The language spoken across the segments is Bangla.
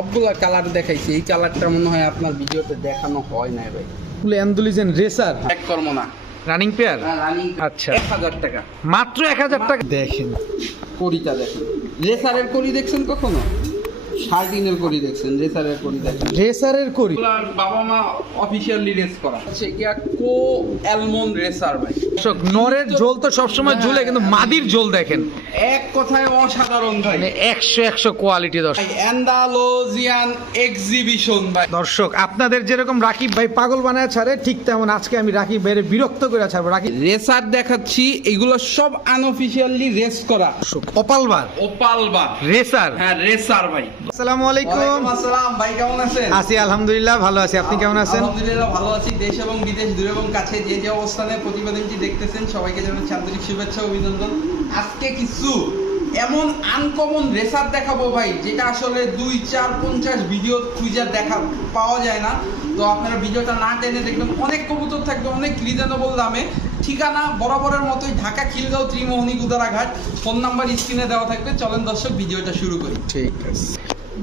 সবগুলা কালার দেখাইছি। এই কালারটা মনে হয় আপনার ভিডিওতে দেখানো হয় না ভাই। ফুলে অ্যান্ডুলিজেন রেসার? এক কর্ম না রানিং পেয়ার আচ্ছা। এক হাজার টাকা। মাত্র এক হাজার টাকা? দেখেন। কড়িটা দেখেন। রেসারের করি দেখছেন কখনো? শার্টিনের কড়ি দেখছেন রেসারের কড়ি দেখেন। রেসারের করি বাবা মা অফিসিয়ালি রেস করা। হচ্ছে গিয়া কো অ্যালমন্ড রেসার ভাই। দর্শক, নরের ঝোল তো সবসময় ঝুলে কিন্তু মাদির ঝোল দেখেন। এক কথায় অসাধারণ ভাই। মানে একশো একশো কোয়ালিটি দর্শক। অ্যান্ডালোজিয়ান এক্সিবিশন ভাই। দর্শক আপনাদের যেরকম রাকিব ভাই পাগল বানায় ছাড়ে ঠিক তেমন আজকে আমি রাকিব ভাইয়ের বিরক্ত করে ছাড়বো। রাকিব রেসার দেখাচ্ছি এগুলো সব আনঅফিসিয়ালি রেস করা। কপালবার ওপাল বা রেসার। হ্যাঁ রেসার ভাই। আসসালামু আলাইকুম। আসসালাম। ভাই কেমন আছেন? আছি আলহামদুলিল্লাহ ভালো আছি। আপনি কেমন আছেন? আলহামদুলিল্লাহ ভালো আছি। দেশ এবং বিদেশ দূরে এবং কাছে যে যে অবস্থানে প্রতিবেদনটি দেখতেছেন সবাইকে জানাচ্ছি আন্তরিক শুভেচ্ছা ও অভিনন্দন। আজকে কিছু এমন আনকমন রেসার দেখাবো ভাই যেটা আসলে দুই চার পঞ্চাশ ভিডিও খুঁজে দেখা পাওয়া যায় না। তো আপনারা ভিডিওটা না টেনে দেখবেন। অনেক কবুতর থাকবে অনেক রিজনেবল দামে। ঠিকানা বরাবরের মতোই ঢাকা খিলগাঁও ত্রিমোহনী গুদারাঘাট। ফোন নাম্বার স্ক্রিনে দেওয়া থাকবে। চলেন দর্শক ভিডিওটা শুরু করি। ঠিক আছে।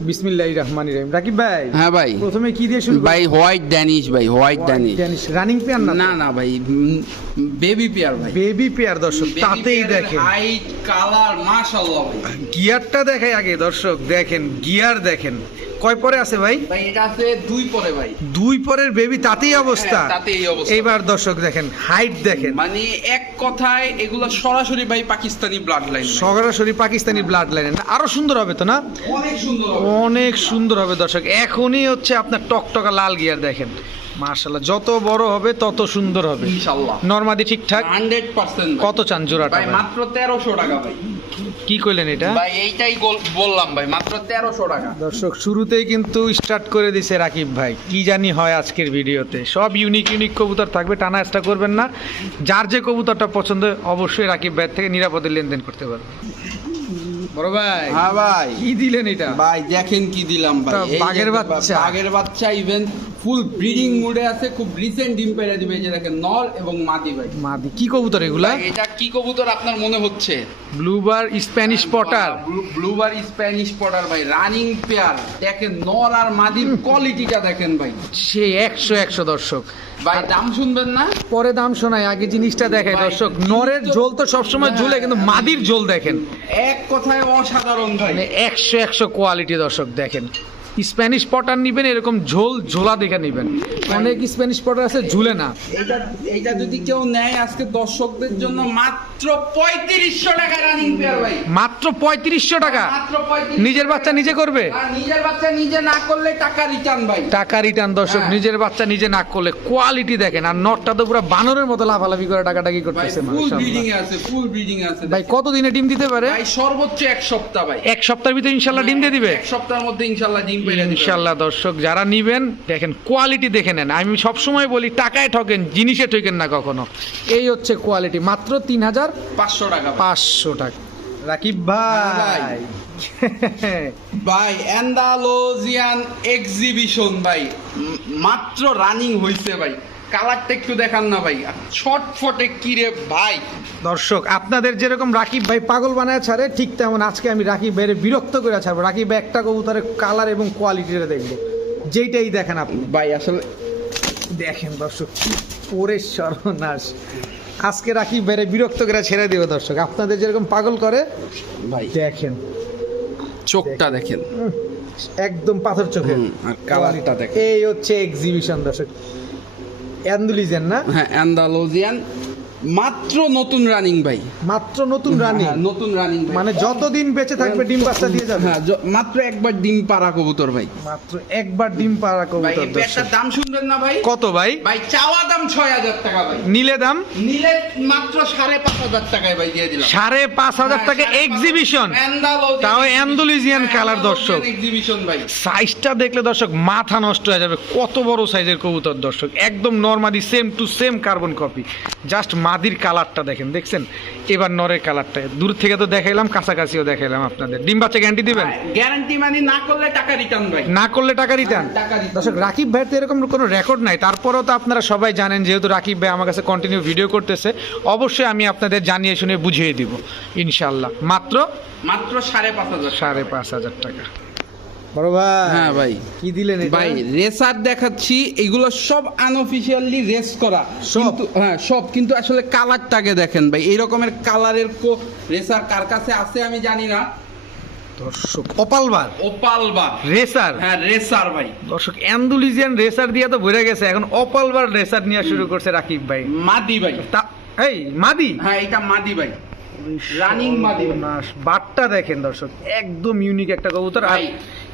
বিসমিল্লাহির রহমানির রহিম। রাকিব ভাই হ্যাঁ ভাই। প্রথমে কি দিয়ে শুরু ভাই হোয়াইট ড্যানিশ ভাই white Danish. Danish. Running pair না? না না ভাই বেবি পেয়ার ভাই। বেবি পেয়ার দর্শক তাতেই দেখেন। হাইট কালার মাশাআল্লাহ ভাই। গিয়ারটা দেখাই আগে দর্শক দেখেন গিয়ার দেখেন। কয় পরে আছে ভাই? ভাই এটা আছে দুই পরে ভাই। দুই পরের বেবি তাতেই অবস্থা। হ্যাঁ, তাতেই অবস্থা। এবার দর্শক দেখেন হাইট দেখেন। মানে এক কথায় এগুলো সরাসরি ভাই পাকিস্তানি ব্লাড লাইন সরাসরি পাকিস্তানি ব্লাড লাইন আরও সুন্দর হবে তো না? অনেক সুন্দর অনেক সুন্দর হবে দর্শক। এখনই হচ্ছে আপনার টকটকা লাল গিয়ার দেখেন। মার্শাল্লাহ যত বড় হবে তত সুন্দর হবে। ইনশাআল্লাহ। নর্মাদি ঠিকঠাক? 100% কত চান জোড়াটা ভাই? মাত্র 1300 টাকা ভাই। কি কইলেন এটা? ভাই এইটাই বললাম ভাই মাত্র 1300 টাকা। দর্শক শুরুতেই কিন্তু স্টার্ট করে দিছে রাকিব ভাই। কি জানি হয় আজকের ভিডিওতে। সব ইউনিক ইউনিক কবুতর থাকবে টানা এক্সট্রা করবেন না। যার যে কবুতরটা পছন্দ অবশ্যই রাকিব ভাই থেকে নিরাপদে লেনদেন করতে পারবে। বড় ভাই হ্যাঁ ভাই। কি দিলেন এটা? ভাই দেখেন কি দিলাম ভাই। বাঘের বাচ্চা। বাঘের বাচ্চা ইভেন ফুল ব্রিডিং মুডে আছে খুব রিসেন্ট ডিম পেড়ে দিবে এই যে দেখেন নর এবং মাদি ভাই। মাদি কি কবুতর এগুলা? এটা কি কবুতর আপনার মনে হচ্ছে? Blue bar Spanish pouter. Blue bar Spanish pouter ভাই রানিং পেয়ার দেখেন নর আর মাদির কোয়ালিটিটা দেখেন ভাই। সে একশো একশো দর্শক। ভাই দাম শুনবেন না? পরে দাম শোনায় আগে জিনিসটা দেখায় দর্শক। নরের ঝোল তো সবসময় ঝুলে কিন্তু মাদির ঝোল দেখেন। এক কথায় অসাধারণ ভাই। মানে একশো একশো কোয়ালিটি দর্শক দেখেন। স্প্যানিশ পটার নিবেন এরকম ঝোল ঝোলা দেখে নিবেন। অনেক স্প্যানিশ পটার আছে ঝুলে না। এটা এটা যদি কেউ নেয় আজকে দর্শকদের জন্য মাত্র পঁয়ত্রিশশো টাকা রানিং পেয়ার ভাই। মাত্র পঁয়ত্রিশশো টাকা। মাত্র নিজের বাচ্চা নিজে করবে? আর নিজের বাচ্চা নিজে না করলে টাকা রিটার্ন ভাই। টাকা রিটার্ন দর্শক হ্যাঁ। নিজের বাচ্চা নিজে না করলে কোয়ালিটি দেখেন। আর নটটা তো পুরো বানরের মতো লাফালাফি করে টাকাটাকি করতেছে ফুল। ব্রিডিং আছে ফুল ব্রিডিং আছে। ভাই কত দিনে ডিম দিতে পারে? ভাই সর্বোচ্চ এক সপ্তাহ ভাই। এক সপ্তাহের ভিতরে ইনশাল্লাহ ডিম দিয়ে দিবে? এক সপ্তাহের মধ্যে ইনশাল্লাহ ডিম ইনশাল্লাহ। দর্শক যারা নিবেন দেখেন কোয়ালিটি দেখে নেন। আমি সবসময় বলি টাকায় ঠকেন জিনিসে ঠকেন না কখনো। এই হচ্ছে কোয়ালিটি মাত্র তিন হাজার পাঁচশো টাকা। পাঁচশো টাকা। রাকিব ভাই। ভাই। অ্যান্ডালোজিয়ান এক্সিবিশন ভাই। মাত্র রানিং হইছে ভাই। কালারটা একটু দেখান না ভাই। শর্ট ফটে কিরে ভাই? দর্শক আপনাদের যেরকম রাকিব ভাই পাগল বানায় ছাড়ে ঠিক তেমন আজকে আমি রাকিব ভাইয়ের বিরক্ত করে ছাড়বো। রাকিব ভাই একটা কবুতরের কালার এবং কোয়ালিটিটা দেখব। যেইটাই দেখেন আপনি। ভাই আসলে দেখেন দর্শক পরে সর্বনাশ। আজকে রাকিব ভাইয়ের বিরক্ত করে ছেড়ে দিও দর্শক। আপনাদের যেরকম পাগল করে ভাই দেখেন। চোখটা দেখেন। একদম পাথর চোখে। আর কালারটা দেখেন। এই হচ্ছে এক্সিবিশন দর্শক। অ্যান্ডুলিজেন না? হ্যাঁ অ্যান্ডালোজিয়ান মাত্র নতুন রানিং ভাই। মাত্র নতুন রানী হ্যাঁ, নতুন রানিং মানে যতদিন বেঁচে থাকবে ডিম বাচ্চা দিয়ে যাবে। হ্যাঁ মাত্র একবার ডিম পাড়া কবুতর ভাই। মাত্র একবার ডিম পাড়া ভাই কবুতর এই পেয়ারটার দাম শুনবেন না ভাই? কত ভাই? ভাই চাওয়া দাম ছয় হাজার টাকা ভাই। নিলে দাম? নিলে মাত্র সাড়ে পাঁচ হাজার টাকায় ভাই দিয়ে দিলাম। সাড়ে পাঁচ হাজার টাকা এক্সিবিশন তাও অ্যান্ডালুজিয়ান কালার দর্শক। এক্সিবিশন ভাই। সাইজটা দেখলে দর্শক মাথা নষ্ট হয়ে যাবে। কত বড় সাইজের কবুতর দর্শক। একদম normally same to same carbon copy just মাদির কালারটা দেখেন দেখছেন? এবার নরের কালারটা। দূর থেকে তো দেখাইলাম কাছাকাছিও দেখাইলাম আপনাদের। ডিম বাচ্চা গ্যারান্টি দিবেন? গ্যারান্টি মানে না করলে টাকা রিটার্ন ভাই। না করলে টাকা রিটার্ন হ্যাঁ। দর্শক রাকিব ভাইয়ের তো এরকম কোনো রেকর্ড নাই। তারপরেও তো আপনারা সবাই জানেন যেহেতু রাকিব ভাই আমার কাছে কন্টিনিউ ভিডিও করতেছে অবশ্যই আমি আপনাদের জানিয়ে শুনে বুঝিয়ে দিব ইনশাল্লাহ মাত্র? মাত্র সাড়ে পাঁচ হাজার সাড়ে পাঁচ হাজার টাকা। বড় ভাই হ্যাঁ ভাই। কি দিলেন ভাই রেসার দেখাচ্ছি এগুলো সব আনঅফিশিয়ালি রেস করা। সব? হ্যাঁ সব। কিন্তু আসলে কালারটাকে দেখেন ভাই এই রকমের কালারের কো রেসার কার কাছে আছে আমি জানি না। দর্শক অপালবার রেসার? হ্যাঁ রেসার ভাই। দর্শক অ্যান্ডুলিজিয়ান রেসার দিয়ে তো ভরে গেছে এখন অপালবার রেসার নিয়ে শুরু করছে রাকিব ভাই। মাদি ভাই। তা এই মাদি? হ্যাঁ এটা মাদি ভাই। রানিং মাদি। ভাই। বাটটা দেখেন দর্শক একদম ইউনিক একটা কবুতর। আর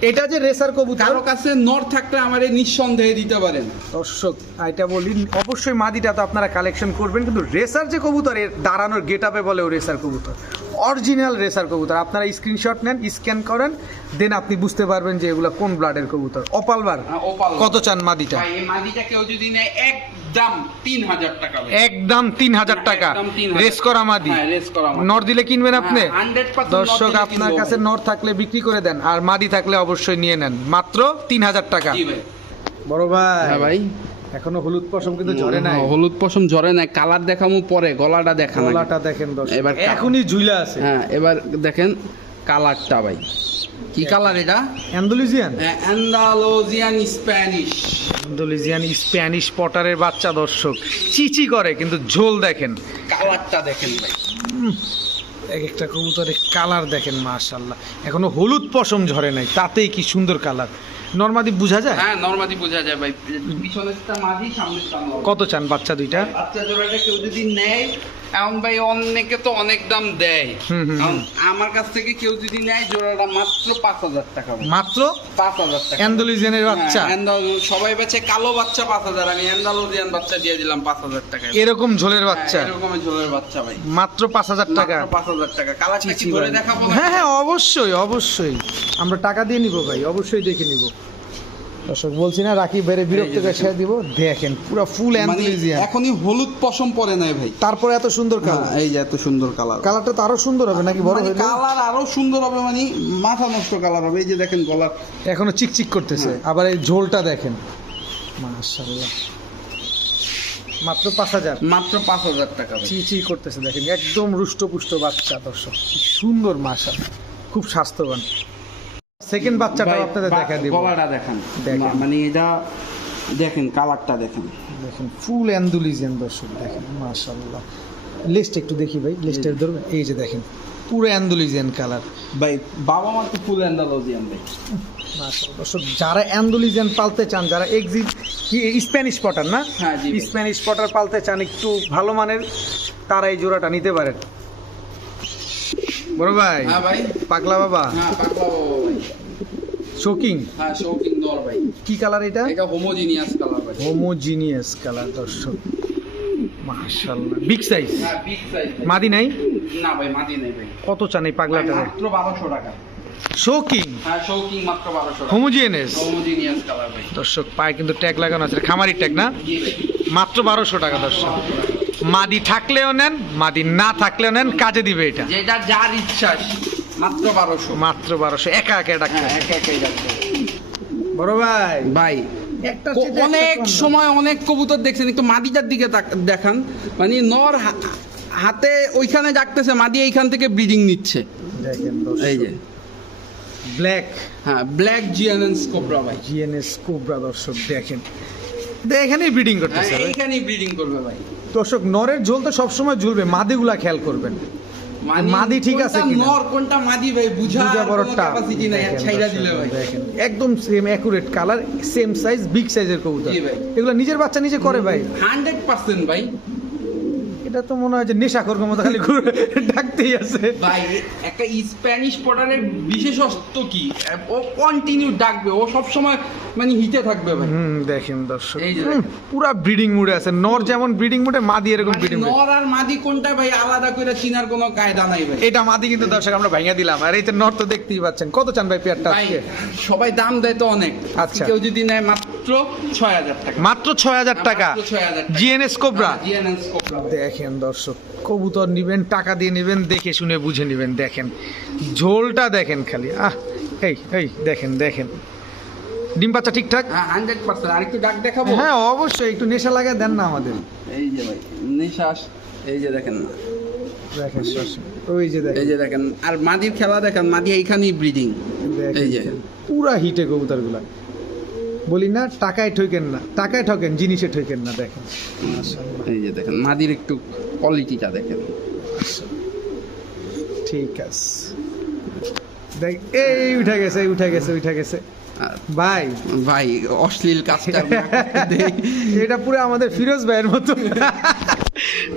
এটা যে রেসার কবুতর কারও কাছে নর থাকলে আমারে নিঃসন্দেহে দিতে পারেন। দর্শক এটা বলি অবশ্যই মাদিটা তো আপনারা কালেকশন করবেন কিন্তু রেসার যে কবুতর এর দাঁড়ানোর গেট আপে বলে ও রেসার কবুতর। অরিজিনাল রেসার কবুতর। আপনারা স্ক্রিনশট নেন স্ক্যান করেন দেন আপনি বুঝতে পারবেন যে এগুলো কোন ব্লাডের কবুতর। অপালবার হ্যাঁ, কত চান মাদিটা? এই মাদিটা কেউ যদি নেয় একদম তিন হাজার টাকা। একদম তিন হাজার টাকা। রেস করা মাদি। হ্যাঁ, রেস করা মাদি। নর দিলে কিনবেন আপনি? হ্যাঁ, 100% দর্শক আপনার কাছে। নর থাকলে বিক্রি করে দেন আর মাদি থাকলে অবশ্যই নিয়ে নেন। মাত্র তিন হাজার টাকা। জি ভাই। বড় ভাই। হ্যাঁ ভাই। এখনও হলুদ পশম কিন্তু ঝরে নাই। হলুদ পশম ঝরে নাই কালার দেখামু পরে গলাটা দেখা গলাটা দেখেন এবার এখনই ঝুইলা আছে। হ্যাঁ এবার দেখেন কালারটা ভাই। কি কালার এটা? Andalusian? Andalusian Spanish. Andalusian Spanish পটারের বাচ্চা দর্শক। চিচি করে কিন্তু ঝোল দেখেন। কালারটা দেখেন ভাই। এক একটা কবুতরের কালার দেখেন মাশাল্লাহ এখনও হলুদ পশম ঝরে নাই তাতেই কি সুন্দর কালার। নর্মাদি বোঝা যায়? হ্যাঁ নর্মাদি বোঝা যায় ভাই। পিছনেরটা মাঝি সামনেরটা কত চান বাচ্চা দুইটা? বাচ্চা জোড়াটা কেউ যদি নেয় এখন ভাই অনেকে তো অনেক দাম দেয়। আমার কাছ থেকে কেউ যদি নেয় জোড়াটা মাত্র পাঁচ হাজার টাকা মাত্র? পাঁচ হাজার টাকা। অ্যান্ডালুজিয়ানের বাচ্চা? হ্যাঁ, সবাই বেচে কালো বাচ্চা পাঁচ হাজার। আমি অ্যান্ডালোজিয়ান বাচ্চা দিয়ে দিলাম পাঁচ হাজার টাকা। এরকম ঝোলের বাচ্চা? এরকমের ঝোলের বাচ্চা ভাই। মাত্র পাঁচ হাজার টাকা? পাঁচ হাজার টাকা। কালারটা কি ধরে দেখাবো হ্যাঁ হ্যাঁ অবশ্যই অবশ্যই। আমরা টাকা দিয়ে নিব ভাই অবশ্যই দেখে নিব। দর্শক বলছি না রাকিব ভাইরে বিরক্ত করে দিব দেখেন পুরো ফুল মানে অ্যান্ডালুজিয়ান এখনই হলুদ পশম পরে নাই ভাই। তারপরে এত সুন্দর কালার এই যে এত সুন্দর কালার কালারটা তো আরও সুন্দর হবে নাকি বড় হলে কালার আরও সুন্দর হবে মানে মাথা নষ্ট কালার হবে। এই যে দেখেন গলার। এখনও চিকচিক করতেছে। হ্যাঁ। আবার এই ঝোলটা দেখেন। মাশাল্লাহ মাত্র পাঁচ হাজার। মাত্র পাঁচ হাজার টাকা। চি চি করতেছে দেখেন একদম রুষ্টপুষ্ট বাচ্চা দর্শক। সুন্দর মাশা খুব স্বাস্থ্যবান। সেকেন্ড বাচ্চাটা আপনাদের দেখা দিব। গলাটা দেখান। মানে এটা দেখেন কালারটা দেখেন। দেখেন ফুল অ্যান্ডুলিজিয়ান দর্শক দেখেন মাশাল্লাহ লিস্ট একটু দেখি ভাই লিস্টের ধরবেন এই যে। দেখেন পুরো অ্যান্ডুলিজিয়ান কালার ভাই বাবা মার তো ফুল অ্যান্ডালোজিয়ান ভাই। মাশাআল্লাহ। দর্শক যারা অ্যান্ডুলিজিয়ান পালতে চান যারা এক্সিট কি স্প্যানিশ পটার না? হ্যাঁ। স্প্যানিশ পটার পালতে চান একটু ভালো মানের তারা এই জোড়াটা নিতে পারেন। বড় ভাই? হ্যাঁ ভাই। পাগলা বাবা? হ্যাঁ বাবা ভাই। শোকিং হ্যাঁ শৌকিং দর ভাই। কি কালার এটা? এটা হোমোজিনিয়াস কালার ভাই। হোমোজিনিয়াস কালার দর্শক। মাশাআল্লাহ। বিগ সাইজ হ্যাঁ বিগ সাইজ মাদি নাই? না ভাই মাদি নেই ভাই। কত চান এই পাগলাটা মাত্র বারোশো টাকা। শোকিং হ্যাঁ শৌকিং মাত্র বারোশো টাকা। হোমোজিনিয়াস হোমোজিনিয়াস কালার ভাই। দর্শক পায়ে কিন্তু ট্যাগ লাগানো আছে। খামারি ট্যাগ না? মাত্র বারোশো টাকা দর্শক। মাদি থাকলেও নেন মাদি না থাকলেও নেন কাজে দিবে এটা। যেটা যার ইচ্ছা মাত্র বারোশো। মাত্র বারোশো। একা একা ডাক্তার? হ্যাঁ একা একাই যাচ্ছে বড় ভাই ভাই একটা অনেক সময় অনেক কবুতর দেখছেন একটু মাদিটার দিকে তাক- দেখান। মানে নর হাতে ওইখানে ডাকতেছে মাদি এইখান থেকে ব্রিডিং নিচ্ছে। দেখেন এই যে। ব্ল্যাক। হ্যাঁ ব্ল্যাক জিয়ানেন্স কোবরা ভাই। জিএনএস কোবরা দর্শক দেখেন। এখানেই ব্রিডিং হ্যাঁ করতেছে। ভাই। এইখানেই ব্রিডিং করবে ভাই। দর্শক নরের ঝোল তো সবসময় ঝুলবে মাদিগুলা খেয়াল করবেন। মাদি ঠিক আছে নর কোনটা মাদি ভাই বুঝা বুঝা বড় ক্যাপাসিটি নাই ছাইরা দিলে ভাই। একদম same accurate colour same size big সাইজের কবুতর। এগুলো নিজের বাচ্চা নিজে করে ভাই। হান্ড্রেড পার্সেন্ট ভাই। এটা তো মনে হয় যে নেশাখোর মতো খালি ডাকতেই আছে। ভাই একটা স্প্যানিশ পটারের বিশেষত্ব কি? ও কন্টিনিউ ডাকবে ও সব সময় মানে হিটে থাকবে ভাই। হুম দেখেন দর্শক। পুরা ব্রিডিং মুডে আছে। নর যেমন ব্রিডিং মুডে মাদি এরকম ব্রিডিং মুডে নর আর মাদি কোনটা ভাই? আলাদা করে চিনার কোনো কায়দা নাই ভাই। এটা মাদি কিন্তু দর্শক আমরা ভাঙা দিলাম। আর এই তো নর তো দেখতেই পাচ্ছেন। কত চান ভাই পেয়ারটা আজকে? সবাই দাম দেয় তো অনেক। আচ্ছা। কেউ যদি নেয় মাত্র ছয় হাজার টাকা। মাত্র ছয় হাজার টাকা। হাজার জিএনএস কোবরা। দেখেন দর্শক কবুতর নিবেন টাকা দিয়ে নেবেন দেখে শুনে বুঝে নেবেন দেখেন। ঝোলটা দেখেন খালি। আহ এই এই দেখেন দেখেন। ডিম পাচ্চা ঠিকঠাক? হ্যাঁ হান্ড্রেড পার্সেন্ট আরেকটু ডাক দেখাবো? হ্যাঁ অবশ্যই। একটু নেশা লাগায় দেন না আমাদের। এই যে ভাই নিঃশ্বাস এই যে দেখেন না। দেখেন ওই যে এই যে দেখেন। আর মাদির খেলা দেখেন মাদি এইখানেই ব্রিডিং এই যে। পুরা হিটে কবুতরগুলা। বলি না টাকায় ঠকেন না। টাকায় ঠকেন জিনিসে ঠকেন না দেখেন। এই যে দেখেন মাদির একটু কোয়ালিটিটা দেখেন। ঠিক আছে। দেখ এই উঠে গেছে উঠে গেছে উঠে গেছে। ভাই। ভাই অশ্লীল কাজটা এটা পুরো আমাদের ফিরোজ ভাইয়ের মতো।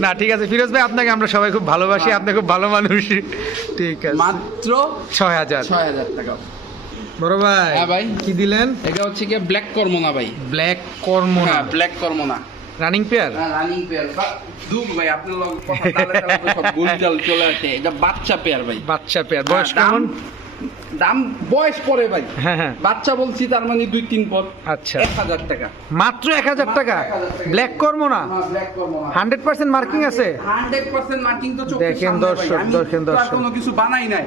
না ঠিক আছে ফিরোজ ভাই আপনাকে আমরা সবাই খুব ভালোবাসি আপনি খুব ভালো মানুষ। ঠিক আছে। মাত্র ছয় হাজার। ছয় হাজার টাকা। বড় ভাই হ্যাঁ ভাই। কি দিলেন? এটা হচ্ছে কি ব্ল্যাক কর্মনা ভাই। ব্ল্যাক কর্মনা। ব্ল্যাক কর্মনা। রানিং পেয়ার রানিং পেয়ার দুঃখ ভাই আপনার লগে কথা তালে তালে সব গুলজাল চলে আসে। এটা বাচ্চা পেয়ার ভাই। বাচ্চা পেয়ার বয়স হ্যাঁ, কেমন? দাম বয়স পরে ভাই। হ্যাঁ হ্যাঁ। বাচ্চা বলছি তার মানে দুই তিন পদ। আচ্ছা। এক হাজার টাকা। মাত্র এক হাজার টাকা? মাত্র 1000 টাকা। ব্ল্যাক কর্ম না? হান্ড্রেড পার্সেন্ট মার্কিং আছে? হান্ড্রেড পার্সেন্ট মার্কিং তো দেখেন দর্শক, দেখেন দর্শক। কোনো কিছু বানাই নাই।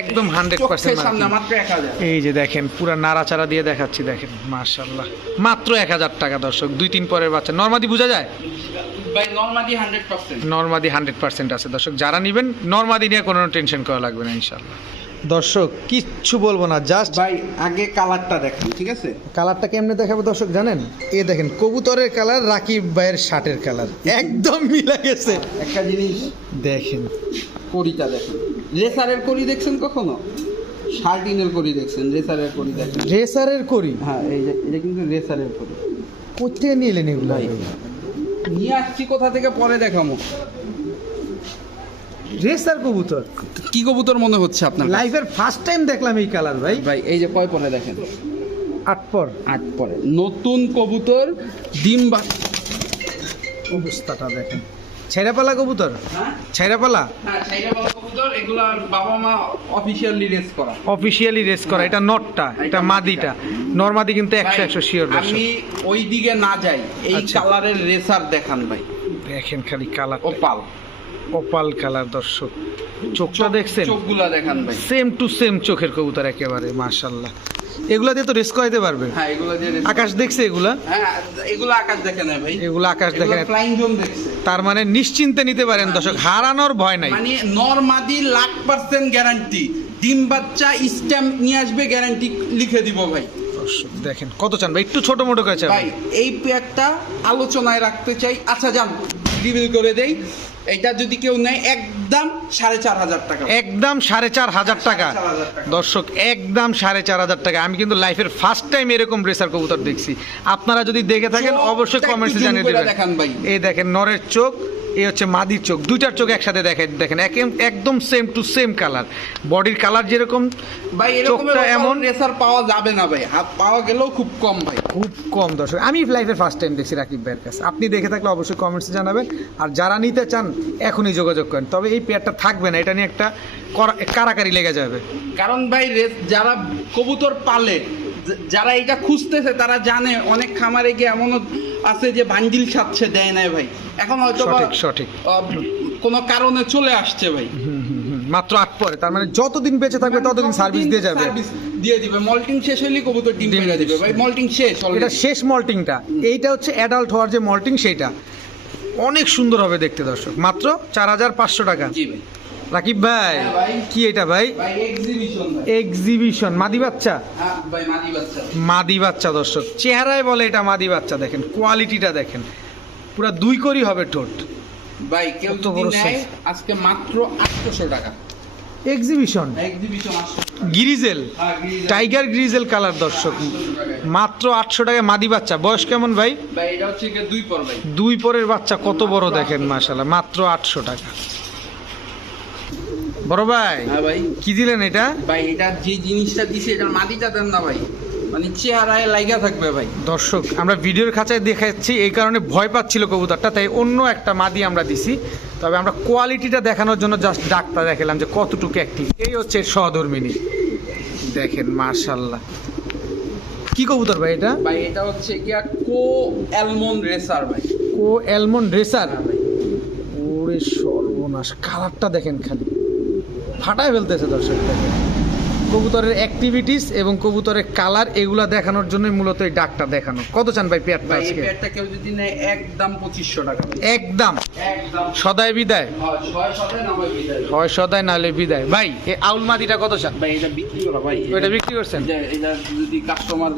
একদম 100% চোখের সামনে marking। মাত্র এক হাজার। এই যে দেখেন পুরো নাড়াচাড়া দিয়ে দেখাচ্ছি দেখেন মার্শাল্লাহ মাত্র এক হাজার টাকা দর্শক দুই তিন পরের বাচ্চা। নর্মাদি বোঝা যায়? ভাই নর্মালি হান্ড্রেড পার্সেন্ট নর্মাদি হান্ড্রেড পার্সেন্ট আছে। দর্শক যারা নেবেন নর্মাদি নিয়ে কোনো টেনশন করা লাগবে না ইনশাল্লাহ দর্শক কিচ্ছু বলব না জাস্ট ভাই আগে কালারটা দেখেন ঠিক আছে? কালারটা কেমনে দেখাবো দর্শক জানেন? এ দেখেন কবুতরের কালার রাকিব ভাইয়ের শার্টের কালার একদম মিলে গেছে। একটা জিনিস দেখেন কড়িটা দেখেন। রেসারের কড়ি দেখছেন কখনো? শার্টিনের কড়ি দেখছেন রেসারের কড়ি দেখেন। রেসারের করি হ্যাঁ এই যে এটা কিন্তু রেসারের কড়ি। কোথেকে নিয়ে এলেন এগুলো। নিয়ে আসছি কোথা থেকে পরে দেখাবো? রেসার কবুতর। কি কবুতর মনে হচ্ছে আপনার লাইফের ফার্স্ট টাইম দেখলাম এই কালার ভাই। ভাই এই যে কয় পরে দেখেন? আট পর। আট পরে। নতুন কবুতর ডিম বা অবস্থাটা দেখেন। ছেড়াপালা কবুতর? হ্যাঁ? হ্যাঁ বলা কবুতর এগুলো আর বাবা মা অফিসিয়ালি রেস করা। অফিসিয়ালি রেস করা এটা নটটা এটা মাদিটা। নরমাদি কিন্তু একশো একশো শিওর দর্শক। আমি ওই দিকে না যাই এই আচ্ছা। কালারের রেসার দেখান ভাই। দেখেন খালি কালার ওপাল। কপাল কালার দর্শক। চোখটা দেখছেন? চোখগুলা দেখান ভাই। সেম টু সেম চোখের কবুতর একেবারে মাশাল্লাহ এগুলা দিয়ে তো রেস করাইতে পারবে। হ্যাঁ এগুলো যে race- আকাশ দেখছে এগুলা? হ্যাঁ এগুলো আকাশ দেখে না ভাই। এগুলো আকাশ দেখেন ফ্লাইং জোন দেখছে। তার মানে নিশ্চিন্তে নিতে পারেন দর্শক হারানোর ভয় নাই। মানে নরমাদি লাখ পার্সেন্ট গ্যারান্টি ডিম বাচ্চা স্ট্যাম্প নিয়ে আসবে গ্যারান্টি লিখে দিব ভাই। দেখেন কত চান ভাই একটু ছোট মোটো কাছে ভাই এই প্যাকটা আলোচনায় রাখতে চাই। আচ্ছা যান রিভিল করে দেই। এটা যদি কেউ নেয় একদম সাড়ে চার হাজার টাকা। একদম সাড়ে চার হাজার টাকা। দর্শক একদম সাড়ে চার হাজার টাকা। আমি কিন্তু লাইফের ফার্স্ট টাইম এরকম রেসার কবুতর দেখছি। আপনারা যদি দেখে থাকেন অবশ্যই কমেন্টে কমেন্টসে জানিয়ে দেবেন। এই দেখেন নরের চোখ। এই হচ্ছে মাদির চোখ। দুইটার চোখ একসাথে দেখেন দেখেন একে- একদম সেম টু সেম কালার বডির কালার যেরকম ভাই এরকম চোখটা এমন। রেসার পাওয়া যাবে না ভাই। পাওয়া গেলেও খুব কম ভাই। খুব কম দর্শক। আমি লাইফে ফার্স্ট টাইম দেখছি রাকিব ভাইয়ের কাছে। আপনি দেখে থাকলে অবশ্যই কমেন্টসে জানাবেন। আর যারা নিতে চান এখনই যোগাযোগ করেন। তবে এই পেয়ারটা থাকবে না। এটা নিয়ে একটা করা- কারাকারি লেগে যাবে। কারণ ভাই রেস যারা কবুতর পালে যারা এটা খুঁজতেছে তারা জানে অনেক খামারে গিয়ে এমনও আছে যে বান্ডিল সাচ্ছে দেয় না ভাই। এখন হয়তো সঠিক সঠিক। কোনো কারণে চলে আসছে ভাই। মাত্র আট পরে তার মানে যতদিন বেঁচে থাকবে ততদিন সার্ভিস দিয়ে যাবে। দিয়ে দিবে। মল্টিং শেষ হলে কবুতর ডিম পেড়ে দিবে ভাই। মল্টিং শেষ এটা শেষ মল্টিংটা এইটা হচ্ছে অ্যাডাল্ট হওয়ার যে মল্টিং সেইটা। অনেক সুন্দর হবে দেখতে দর্শক। মাত্র চার হাজার পাঁচশো টাকা। জি ভাই। রাকিব ভাই হ্যাঁ কি এটা ভাই? ভাই এক্সিবিশন মাদি বাচ্চা? হ্যাঁ মাদি বাচ্চা। দর্শক চেহারায় বলে এটা মাদি বাচ্চা দেখেন কোয়ালিটিটা দেখেন। পুরো দুই করি হবে ঠোঁট। ভাই কেউ আজকে মাত্র আটশোশো টাকা। এক্সিবিশন গিরিজেল হ্যাঁ গ্রিজ টাইগার গ্রিজেল কালার দর্শক। মাত্র আটশো টাকায় মাদি বাচ্চা। বয়স কেমন ভাই? ভাই দুই পর ভাই। দুই পরের বাচ্চা কত বড় দেখেন মাশাল্লাহ মাত্র আটশো টাকা। বড় ভাই হ্যাঁ ভাই। কি দিলেন এটা? ভাই এটা যে জিনিসটা দিছে এটার মাটিটা দেন না ভাই। মানে চেহারায় লাইগা থাকবে ভাই। দর্শক আমরা ভিডিওর খাঁচায় দেখাচ্ছি এই কারণে ভয় পাচ্ছিল কবুতরটা তাই অন্য একটা মাদি আমরা দিছি। তবে আমরা কোয়ালিটিটা দেখানোর জন্য জাস্ট ডাক্তার দেখালাম যে কতটুকু অ্যাক্টিভ এই হচ্ছে সহধর্মিনী। দেখেন মার্শাল্লাহ কি কবুতর ভাই এটা? ভাই এটা হচ্ছে গিয়া কো অ্যালমন্ড রেসার ভাই। ও অ্যালমন্ড রেসার? ভাই ওরে সর্বনাশ কালারটা দেখেন খালি। ফাটায় ফেলতেছে দর্শক দেখেন কবুতরের অ্যাক্টিভিটিস এবং কবুতরের কালার এগুলা দেখানোর জন্যই মূলত এই ডাকটা দেখানো। কত চান ভাই পেয়ারটা আজকে? পেয়ারটা কেউ যদি নেয় একদম পঁচিশশো টাকা একদম। একদম। সদায় বিদায়? হ্যাঁ, সদায় নাহলে বিদায়? ভাই এই আউল মাদিটা কত চান? ভাই এটা বিক্রি করা ভাই। ওইটা বিক্রি করছেন? এটা- এটা যদি কাস্টমার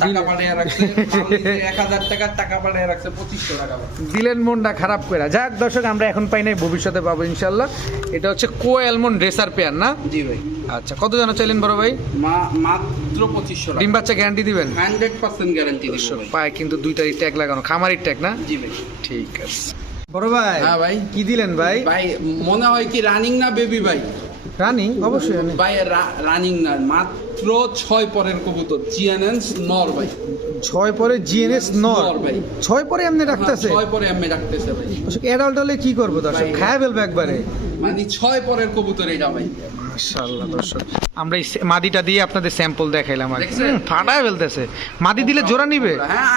টাকা পাঠিয়ে রাখছে এক হাজার টাকার টাকা পাঠিয়ে রাখছে পঁচিশশো টাকা ভাই। দিলেন মনটা খারাপ করে যাক দর্শক আমরা এখন পাই নাই ভবিষ্যতে পাবো ইনশাল্লাহ এটা হচ্ছে কো অ্যালমন্ড রেসার পেয়ার না? জি ভাই। আচ্ছা কত জানো চাইলেন বড় ভাই? মাত্র পঁচিশশো টাকা। ডিম বাচ্চা গ্যারান্টি দিবেন? হান্ড্রেড পার্সেন্ট গ্যারান্টি পায় কিন্তু দুইটারই ট্যাগ লাগানো। খামারির ট্যাগ না? জি ভাই। ঠিক আছে। বড় ভাই হ্যাঁ ভাই। কি দিলেন ভাই? ভাই মনে হয় কি রানিং না বেবি ভাই? রানিং অবশ্যই ভাই রানিং না। মাত্র ছয় পরের কবুতর। জিএনএস নর ভাই। ছয় পরে জিএনএস নর ভাই। ছয় পরে এমনি রাখতেছে ছয় পরে এমএ রাখতেছে ভাই। অ্যাডাল্ট হলে কি করব দর্শক। খায় ফেলবে একবারে। মানে ছয় পরের কবুতর এটা ভাই। মাশাআল্লাহ দর্শক। আমরা এই মাদিটা দিয়ে আপনাদের স্যাম্পল দেখাইলাম আর ফাটায় ফেলতেছে। মাদি দিলে জোড়া নিবে? হ্যাঁ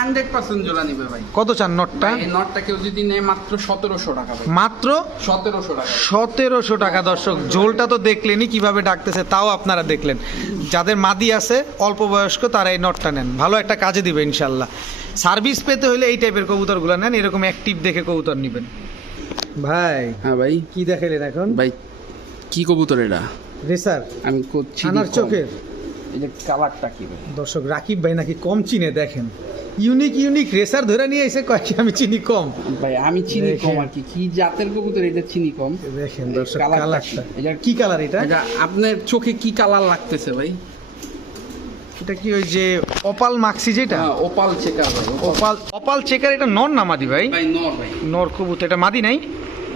জোড়া নিবে ভাই। কত চান নটটা? এই নটটা কেউ যদি নেয় মাত্র সতেরোশো টাকা মাত্র? সতেরোশো টাকা। সতেরোশো টাকা দর্শক। ঝোলটা তো দেখলেনই কীভাবে ডাকতেছে তাও আপনারা দেখলেন। যাদের মাদি আছে অল্প বয়স্ক তারা এই নটটা নেন। ভালো একটা কাজে দিবে ইনশাল্লাহ সার্ভিস পেতে হলে এই টাইপের কবুতরগুলো নেন এরকম অ্যাক্টিভ দেখে কবুতর নেবেন। ভাই হ্যাঁ ভাই। কি দেখাইলেন এখন? ভাই কি কবুতর এটা? রেসার আমি করছি আনার চোখের। এটা কালারটা কি দর্শক রাকিব ভাই নাকি কম চিনে দেখেন। ইউনিক ইউনিক রেসার ধরে নিয়ে এসে কয় কি আমি চিনি কম। ভাই আমি চিনি কম আর কি। কি জাতের কবুতর এটা চিনি কম। দেখেন দর্শক কালারটা? এটা- কি কালার এটা? এটা আপনার চোখে কি কালার লাগতেছে ভাই? এটা কি ওই যে অপাল মাক্সি যেটা? হ্যাঁ ওপাল চেকার ভাই অপাল। অপাল চেকার এটা নর না মাদি ভাই? ভাই নর ভাই। নর কবুতর এটা মাদি নাই?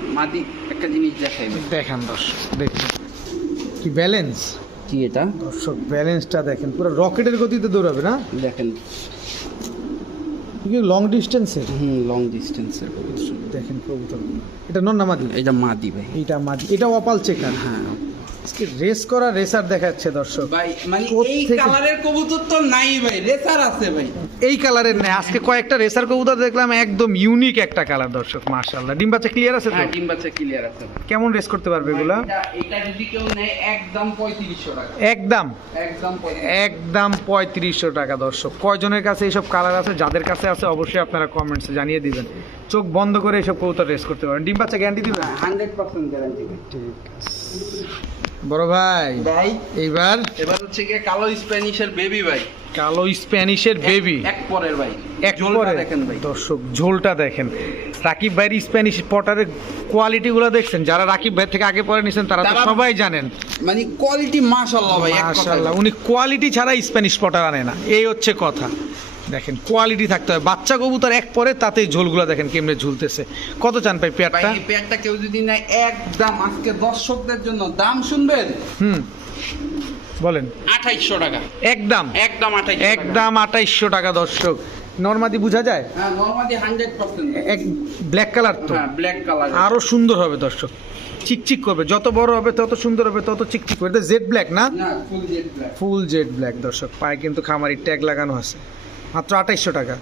মাদি একটা জিনিস দেখাই দেখেন দর্শক দেখুন। কি ব্যালেন্স কি এটা? দর্শক ব্যালেন্সটা দেখেন পুরো রকেটের গতিতে দৌড়াবে না? দেখেন। লং ডিস্টেন্সের হুম লং ডিস্টেন্সের দেখেন কবুতর। এটা নন্না না মাদি? এটা মাদি ভাই। এটা মাদি। এটা অপাল চেকার হ্যাঁ রেস করা রেসার দেখাচ্ছে দর্শক? ভাই মানে এই কালারের কবুতর তো নাই ভাই রেসার আছে ভাই। এই কালারের নেই। আজকে কয়েকটা রেসার কবুতর দেখলাম একদম ইউনিক একটা কালার দর্শক মাশাআল্লাহ। ডিম বাচ্চা ক্লিয়ার আছে তো? হ্যাঁ ডিম বাচ্চা ক্লিয়ার আছে। কেমন রেস করতে পারবে এগুলা? এটা- যদি কেউ নেয় একদম পঁয়ত্রিশশো টাকা। একদম। একদম একদম পঁয়ত্রিশশো টাকা দর্শক। কয়জনের কাছে এইসব কালার আছে যাদের কাছে আছে অবশ্যই আপনারা কমেন্টসে জানিয়ে দিবেন। চোখ বন্ধ করে এইসব কবুতর রেস করতে পারেন ডিম বাচ্চা গ্যারান্টি দিবেন? হান্ড্রেড পার্সেন্ট গ্যারান্টি বড় ভাই ভাই এইবার? এবার হচ্ছে গিয়ে কালো স্প্যানিশের বেবি ভাই। কালো স্প্যানিশের বেবি এক পরের ভাই। এক ঝোলটা পরে দেখেন ভাই। দর্শক ঝোলটা দেখেন। রাকিব ভাইয়ের স্প্যানিশ পটারের কোয়ালিটিগুলো দেখছেন? যারা রাকিব ভাই থেকে আগে পরে নিছেন তারা তো সবাই জানেন। মানে কোয়ালিটি মাশাআল্লাহ ভাই মাশাআল্লাহ উনি কোয়ালিটি ছাড়া স্প্যানিশ পটার আনে না। এই হচ্ছে কথা। দেখেন কোয়ালিটি থাকতে হয় বাচ্চা কবুতর এক পরে তাতেই ঝোলগুলো দেখেন কেমনে ঝুলতেছে। কত চান ভাই ভাই পেয়ারটা পেয়ারটা কেউ যদি নেয় একদম আজকে দর্শকদের জন্য। দাম শুনবেন? হুম বলেন। আঠাইশশো টাকা। একদম। একদম আঠাইশ একদম আঠাইশশো টাকা দর্শক। নর্মাদি বোঝা যায়? হ্যাঁ এক ব্ল্যাক কালার তো। হ্যাঁ ব্ল্যাক কালার আরও সুন্দর হবে দর্শক। চিকচিক করবে। যত বড় হবে তত সুন্দর হবে তত চিকচিক করবে। জেড ব্ল্যাক না? না full jet black full jet black দর্শক। পায়ে কিন্তু খামারি ট্যাগ লাগানো আছে। মাত্র আঠাইশশো টাকা।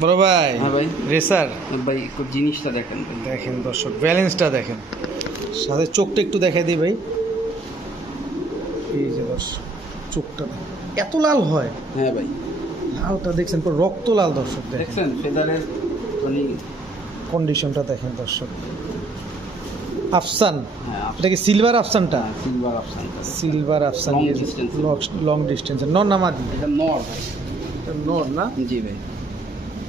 বড় ভাই হ্যাঁ ভাই। রেসার? ভাই একটু জিনিসটা দেখেন। দেখেন দর্শক ব্যালেন্সটা দেখেন। সাথে চোখটা একটু দেখাই দিই ভাই। এই যে দর্শক চোখটা এত লাল হয়। হ্যাঁ ভাই। লালটা দেখছেন পুরো রক্ত লাল দর্শক দেখছেন? ফেদারের মানে কন্ডিশনটা দেখেন দর্শক। আফসান হ্যাঁ এটা কি সিলভার আফসানটা? সিলভার অপশন সিলভার আফসান লং ডিস্টেন্স নর না মাদি এটা নর ভাই নর না? জি ভাই।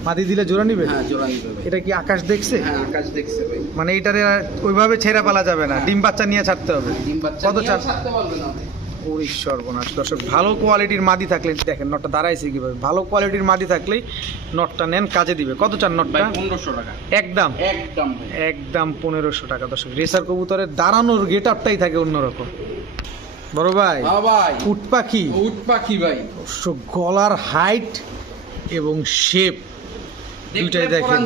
মাদি দিলে জোড়া নিবে? হ্যাঁ জোড়া নিবে ভাই। এটা কি আকাশ দেখছে? হ্যাঁ আকাশ দেখছে ভাই। মানে এটারে ওইভাবে ছেড়ে পালা যাবে না। ডিম বাচ্চা নিয়ে ছাড়তে হবে। ডিম বাচ্চা কত ছাড়তে পারবে না ওই সর্বনাশ। দর্শক ভালো কোয়ালিটির মাদি থাকলে দেখেন নটটা দাঁড়াইছে কীভাবে। ভালো কোয়ালিটির মাদি থাকলেই নটটা নেন কাজে দিবে। কত চান নটটা? পনেরোশো টাকা। একদম। একদম একদম পনেরোশো টাকা। দর্শক রেসার কবুতরের দাঁড়ানোর গেট আপটাই থাকে অন্যরকম। বড় ভাই হ্যাঁ ভাই। উট পাখি। উট পাখি ভাই। গলার হাইট এবং শেপ দুইটাই দেখেন।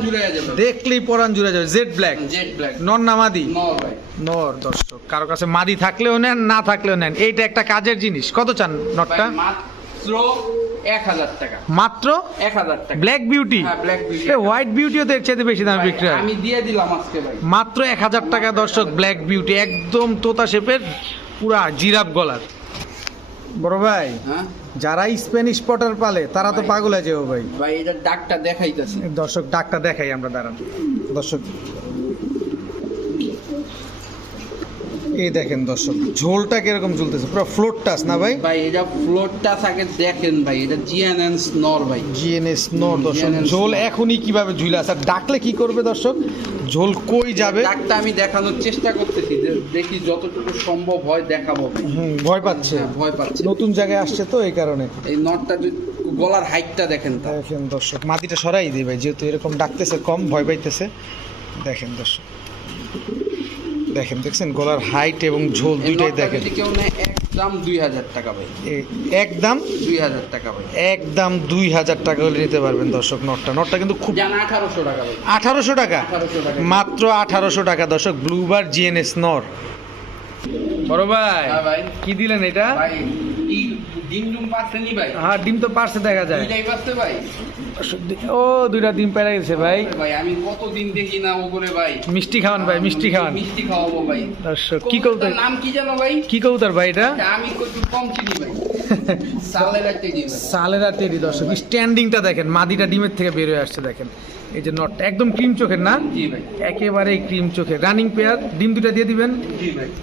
দেখলেই পরান জুড়ে যাবে। জেড ব্ল্যাক জেড ব্ল্যাক নর না মাদি? নর দর্শক। কারও কাছে মাদি থাকলেও নেন না থাকলেও নেন এইটা একটা কাজের জিনিস। কত চান নটটা? মাত্র মাত্র? ব্ল্যাক বিউটি হোয়াইট বিউটিও তো এর চাইতে বেশি দাম বিক্রি হয়। আমি দিয়ে দিলাম আজকে ভাই। মাত্র এক হাজার টাকা দর্শক ব্ল্যাক বিউটি একদম তোতা শেপের পুরা জিরাফ গলার। বড় ভাই হ্যাঁ? যারা স্প্যানিশ পটার পালে তারা তো পাগল আছে ও ভাই। ভাই এটা ডাকটা দেখাইতেছে। দর্শক ডাকটা দেখাই আমরা দাঁড়ান। দর্শক এই দেখেন দর্শক ঝোলটা কীরকম ঝুলতেছে? পুরো ফ্লোট টাস না ভাই? ভাই এটা ফ্লোরটা আগে দেখেন ভাই এটা জিএনএনস স্নোর ভাই। জিএনএস স্নোর দর্শক ঝোল। এখনই কীভাবে ঝুলে আছে? আর ডাকলে কি করবে দর্শক? ঝোল কই যাবে? ডাকটা আমি দেখানোর চেষ্টা করতেছি যে দেখি যতটুকু সম্ভব হয় দেখাবো হুম, ভয় পাচ্ছে। হ্যাঁ, ভয় পাচ্ছে। নতুন জায়গায় আসছে তো এই কারণে। এই নটটা যদি গলার হাইটটা দেখেন তা। দেখেন দর্শক মাটিটা সরাই দিই ভাই যেহেতু এরকম ডাকতেছে কম ভয় পাইতেছে। দেখেন দর্শক। দেখেন দেখছেন? গলার হাইট এবং ঝোল দুইটাই দেখেন। কেউ একদম দুই হাজার টাকা ভাই। একদম? দুই হাজার টাকা ভাই। একদম দুই হাজার টাকা হলে নিতে পারবেন দর্শক নটটা। নটটা কিন্তু খুব আঠারোশো টাকা ভাই। আঠারোশো টাকা? মাত্র আঠারোশো টাকা দর্শক। ব্লুবার জিএনএস নর। বড় ভাই হ্যাঁ ভাই। কি দিলেন এটা? হ্যাঁ ডিম তো পারছে দেখা যায়। ও দুইটা ডিম পেরে গেছে ভাই। ভাই আমি কতদিন দেখি না ও করে ভাই। মিষ্টি খাওয়ান ভাই মিষ্টি খাওয়ান। মিষ্টি খাওয়াবো ভাই। দর্শক কি কবুতরটার কবুতর? নাম কি জানো ভাই? কি কবুতর ভাই এটা? আমি একটু কম চিনি ভাই। সালের একটা ডিম ভাই। আর টেরি দর্শক। স্ট্যান্ডিংটা দেখেন মাদিটা ডিমের থেকে বের হয়ে আসছে দেখেন। এই যে নটটা একদম ক্রিম চোখের না? একেবারে ক্রিম চোখের। রানিং পেয়ার ডিম দুটা দিয়ে দিবেন?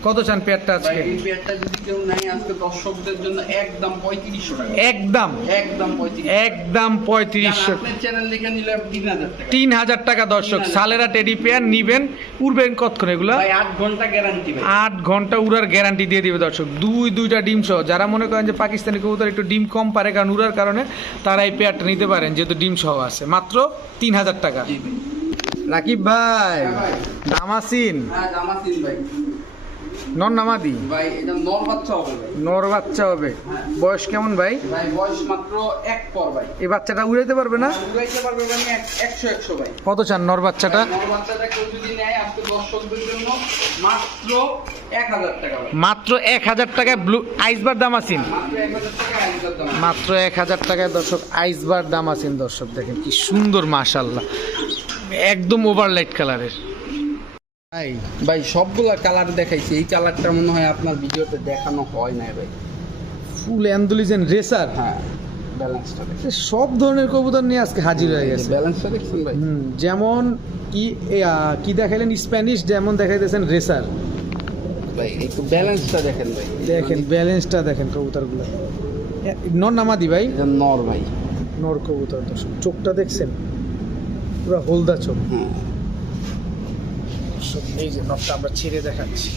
কত চান পেয়ারটা আজকে? এই পেয়ারটা যদি কেউ নাই আজকে দর্শকদের জন্য একদম টাকা। একদম। একদম পঁয়ত্রিশ একদম পঁয়ত্রিশশো। আপনার চ্যানেল লিখে নিলে তিন হাজার টাকা। দর্শক। সালেরা টেডি পেয়ার নিবেন। উড়বেন কতক্ষণ এগুলো? ভাই আট ঘণ্টা গ্যারান্টি ভাই। আট ঘণ্টা উড়ার গ্যারান্টি দিয়ে দিবে দর্শক। দুই দুইটা ডিম সহ। যারা মনে করেন যে পাকিস্তানি কবুতর একটু ডিম কম পারে কারণ উড়ার কারণে তারা এই পেয়ারটা নিতে পারেন যেহেতু ডিম সহ আছে। মাত্র তিন হাজার টাকা। রাকিব ভাই। দামাসিন। হ্যাঁ দামাসিন ভাই। নর নামাদি? ভাই এটা নর বাচ্চা হবে নর বাচ্চা হবে। বয়স কেমন ভাই? ভাই বয়স মাত্র এক পর ভাই। এই বাচ্চাটা উড়াইতে পারবে না? উড়াইতে পারবে মানে এক- একশো একশো ভাই। কত চান নর বাচ্চাটা? নর বাচ্চাটা কেউ যদি নেয় আজকে দর্শকদের জন্য মাত্র এক হাজার টাকা মাত্র এক হাজার টাকায় ব্লু আইসবার দাম আছেন? মাত্র এক হাজার টাকা আইসার দাম মাত্র এক হাজার টাকায় দর্শক আইসবার দাম আছেন দর্শক দেখেন কি সুন্দর মাশাল্লাহ একদম ওভারলাইট কালারের ভাই ভাই সবগুলা কালার দেখাইছি। এই কালারটা মনে হয় আপনার ভিডিওতে দেখানো হয় না ভাই। ফুল অ্যান্ডুলিজেন রেসার হ্যাঁ ব্যালেন্সটা সব ধরনের কবুতর নিয়ে আজকে হাজির হয়ে গেছে। ব্যালেন্সটা দেখছেন ভাই? যেমন কি কি দেখাইলেন? স্প্যানিশ যেমন দেখাইতেছেন রেসার ভাই একটু ব্যালেন্সটা দেখেন ভাই। দেখেন ব্যালেন্সটা দেখেন কবুতরগুলো। নর নামাদি ভাই? নর ভাই। নর কবুতর দর্শক চোখটা দেখছেন? পুরো হলদা চোখ। হ্যাঁ। দর্শক, এই যে নখটা আমরা ছিঁড়ে দেখাচ্ছি।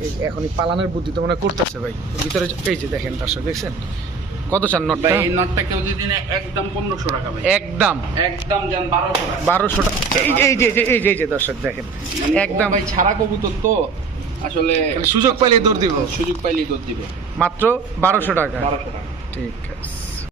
এই এখনই পালানের বুদ্ধি তো মনে করতেছে ভাই। ভিতরে এই যে দেখেন দর্শক দেখছেন? কত চান নটটা? ভাই এই নটটা কেউ যদি একদম পনেরোশো টাকা ভাই। একদম। একদম যান বারোশো টাকা। বারোশো টাকা। এই যে এই যে এই যে- এই যে দর্শক দেখেন। একদম একদম। ভাই ছাড়া কবুতর তো আসলে সুযোগ পাইলে দৌড় দিব। সুযোগ পাইলেই দৌড় দিবে। মাত্র বারোশো টাকা। বারোশো টাকা। ঠিক আছে।